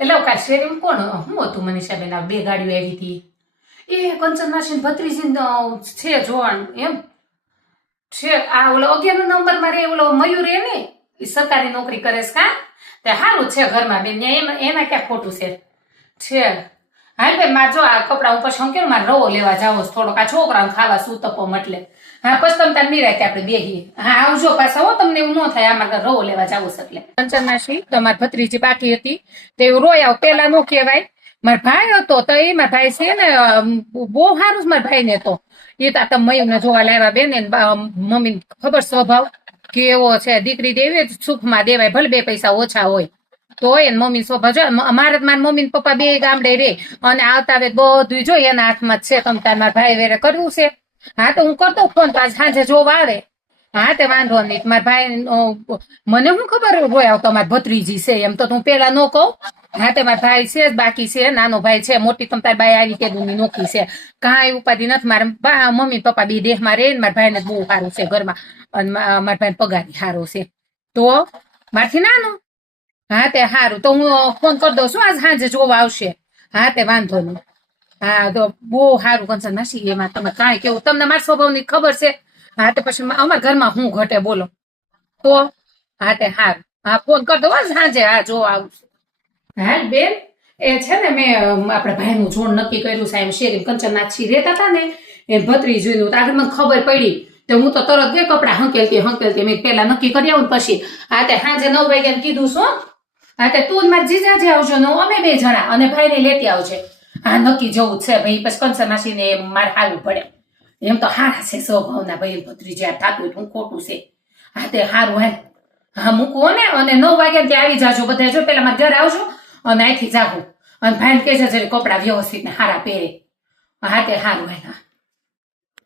એટલે કાલ શેરીમાં કોણ શું હતું મનીષાબેન? આ 2 ગાડીઓ આવી હતી. એ કંચન માસી ભત્રીજી છે જોવાનું એમ છે. આ ઓલો 11 નંબરમાં રે ઓલો મયુર એ ને એ સરકારી નોકરી કરે છે કા? તે સારું છે ઘરમાં બેન. એમાં ક્યાં ખોટું છે. હા બેન મારે જો આ કપડા ઉપર શું કેવું મારે રવો લેવા જાવો થોડોક આ છોકરાને ખાવા સૂતપો એટલે. હા પછી તમે તાર નિરાતે આપણે બેહીએ. હા આવજો પાછા હો, તમને એવું ન થાય અમારે રવો લેવા જાવું છે એટલે. કંચન માસી તમારી ભત્રીજી બાકી હતી તે રોયા પેલા નો કહેવાય. મારો ભાઈ હતો તો એ મારા ભાઈ છે ને બહુ સારું છે મારા ભાઈ ને તો. એ તો તમે મયુરને જોવા લાવ્યા બેન ને મમ્મી ખબર સ્વભાવ કેવો છે. દીકરી દેવી સુખમાં દેવાય ભલે 2 પૈસા ઓછા હોય તો એને મમ્મી સ્વભાવ જો. મારે મારા મમ્મી ને પપ્પા 2 ગામડે રે અને આવતા આવે બધું જો એના હાથમાં જ છે. તમે તાર મારા ભાઈ વેરે કરવું છે. હા તો હું કરતો ફોન તો આજ સાંજે જોવા આવે. હા તે વાંધો નહીં. મારા ભાઈ મને શું ખબર હોય તમારી ભત્રીજી છે એમ તો હું પેલા ન કહું. હા તે મારા ભાઈ છે બાકી છે નાનો ભાઈ છે. મોટી તમ તાર બાઈ આવી કે દુની નોખી છે. કાંઈ ઉપાધિ નથી. મારે મમ્મી પપ્પા 2 દેહમાં રે ને મારા ભાઈને બહુ સારું છે ઘરમાં અને મારા ભાઈ પગારી સારો છે તો મારથી નાનું. હા તે સારું તો હું ફોન કરી દઉં છું આજ સાંજે જોવા આવશે. હા તે વાંધો નહીં. હા તો બહુ સારું કંચન માસી એમાં તમે કાંઈ કેવું તમને મારા સ્વભાવની ખબર છે. હા તે પછી અમારા ઘરમાં હું ઘટે બોલો તો. હા તે સારું. હા ફોન કરી દો સાંજે. હા જોવા આવું. હા બેન એ છે ને મેં આપણા ભાઈનું જોડ નક્કી કર્યું છે એમ શેરી કંચન માસી રહેતા હતા ને એ ભત્રીજી જોયું આગળ મને ખબર પડી તો હું તો તરત ગઈ કપડા હંકેલતી મેં પેલા નક્કી કરી આવું પછી. હા તે સાંજે 9 વાગ્યાને કીધું શું. હા તે તું મારા જીજાજી આવજો ને અમે 2 જણા અને ભાઈને લેતી આવજે. હા નક્કી જવું છે ભાઈ પછી કંચન માસીને મારે હાલવું પડે એમ તો હારા છે સ્વભાવના ભાઈ ભત્રીજી. આ થતું હું ખોટું છે. હા તે સારું હાલ. હા મૂકવો ને અને 9 વાગ્યા ત્યાં આવી જાજો બધા. જો પેલા મારા ઘરે આવજો અને અહીંથી જાગું અને ભાઈને કહેજો કપડા વ્યવસ્થિત ને સારા પહેરે. હા તે સારું હાલ.